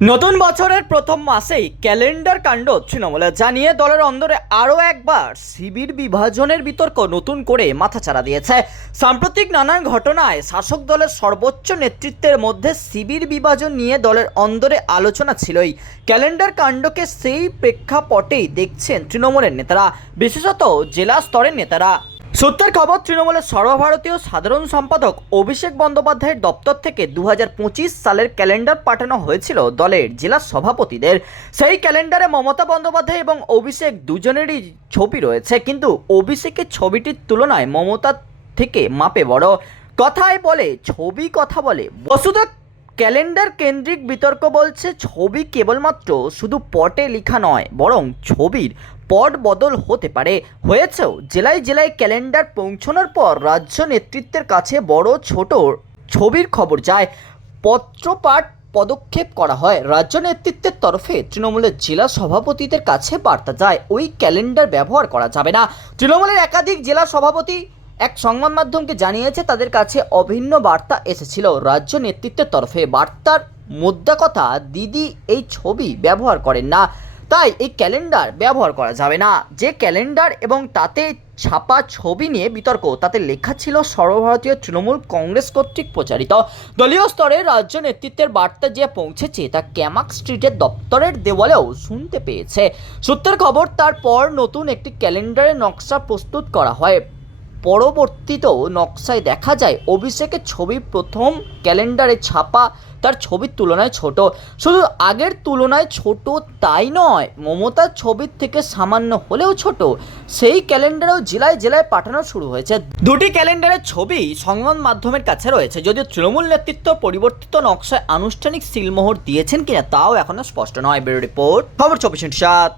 নতুন বছরের প্রথম মাসেই ক্যালেন্ডার কাণ্ড তৃণমূলে। জানিয়ে দলের অন্দরে আরও একবার শিবির বিভাজনের বিতর্ক নতুন করে মাথাচাড়া দিয়েছে। সাম্প্রতিক নানান ঘটনায় শাসক দলের সর্বোচ্চ নেতৃত্বের মধ্যে শিবির বিভাজন নিয়ে দলের অন্দরে আলোচনা ছিলই। ক্যালেন্ডার কাণ্ডকে সেই প্রেক্ষাপটেই দেখছেন তৃণমূলের নেতারা, বিশেষত জেলা স্তরের নেতারা। সূত্রের খবর, তৃণমূলের সর্বভারতীয় সাধারণ সম্পাদক অভিষেক বন্দ্যোপাধ্যায়ের দপ্তর থেকে দু হাজার পঁচিশ সালের ক্যালেন্ডার পাঠানো হয়েছিল দলের জেলা সভাপতিদের। সেই ক্যালেন্ডারে মমতা বন্দ্যোপাধ্যায় এবং অভিষেক দুজনেরই ছবি রয়েছে, কিন্তু অভিষেকের ছবিটির তুলনায় মমতা থেকে মাপে বড়। কথায় বলে, ছবি কথা বলে। বসুধা ক্যালেন্ডার কেন্দ্রিক বিতর্ক বলছে, ছবি কেবলমাত্র শুধু পটে লেখা নয়, বরং ছবির পট বদল হতে পারে। হয়েছেও, জেলায় জেলায় ক্যালেন্ডার পৌঁছানোর পর রাজ্য নেতৃত্বের কাছে বড় ছোট ছবির খবর যায়। পত্রপাঠ পদক্ষেপ করা হয়। রাজ্য নেতৃত্বের তরফে তৃণমূলের জেলা সভাপতিদের কাছে বার্তা যায়। ওই ক্যালেন্ডার ব্যবহার করা যাবে না। তৃণমূলের একাধিক জেলা সভাপতি এক সংবাদ মাধ্যমকে জানিয়েছে, তাদের কাছে অভিন্ন বার্তা এসেছিল রাজ্য নেতৃত্বের তরফে। বার্তার মোদ্দা কথা, দিদি, এই ছবি ব্যবহার করেন না। তাই এই ক্যালেন্ডার ব্যবহার করা যাবে না। যে ক্যালেন্ডার এবং তাতে ছাপা ছবি নিয়ে বিতর্ক, তাতে লেখা ছিল সর্বভারতীয় তৃণমূল কংগ্রেস কর্তৃক প্রচারিত। দলীয় স্তরে রাজ্য নেতৃত্বের বার্তা যে পৌঁছেছে, তা ক্যামাক স্ট্রিটের দপ্তরের দেওয়ালেও শুনতে পেয়েছে। সূত্রের খবর, তারপর নতুন একটি ক্যালেন্ডারের নকশা প্রস্তুত করা হয়। পরবর্তীতেও নকশায় দেখা যায় অভিষেকের ছবি প্রথম ক্যালেন্ডারে ছাপা তার ছবির তুলনায় ছোট। শুধু আগের তুলনায় ছোট তাই নয়, মমতার ছবির থেকে সামান্য হলেও ছোট। সেই ক্যালেন্ডারেও জেলায় জেলায় পাঠানো শুরু হয়েছে। দুটি ক্যালেন্ডারের ছবি সংবাদ মাধ্যমের কাছে রয়েছে। যদিও তৃণমূল নেতৃত্ব পরিবর্তিত নকশায় আনুষ্ঠানিক সিলমোহর দিয়েছেন কিনা তাও এখনও স্পষ্ট নয়। ব্যুরো রিপোর্ট, খবর চব্বিশ সাত।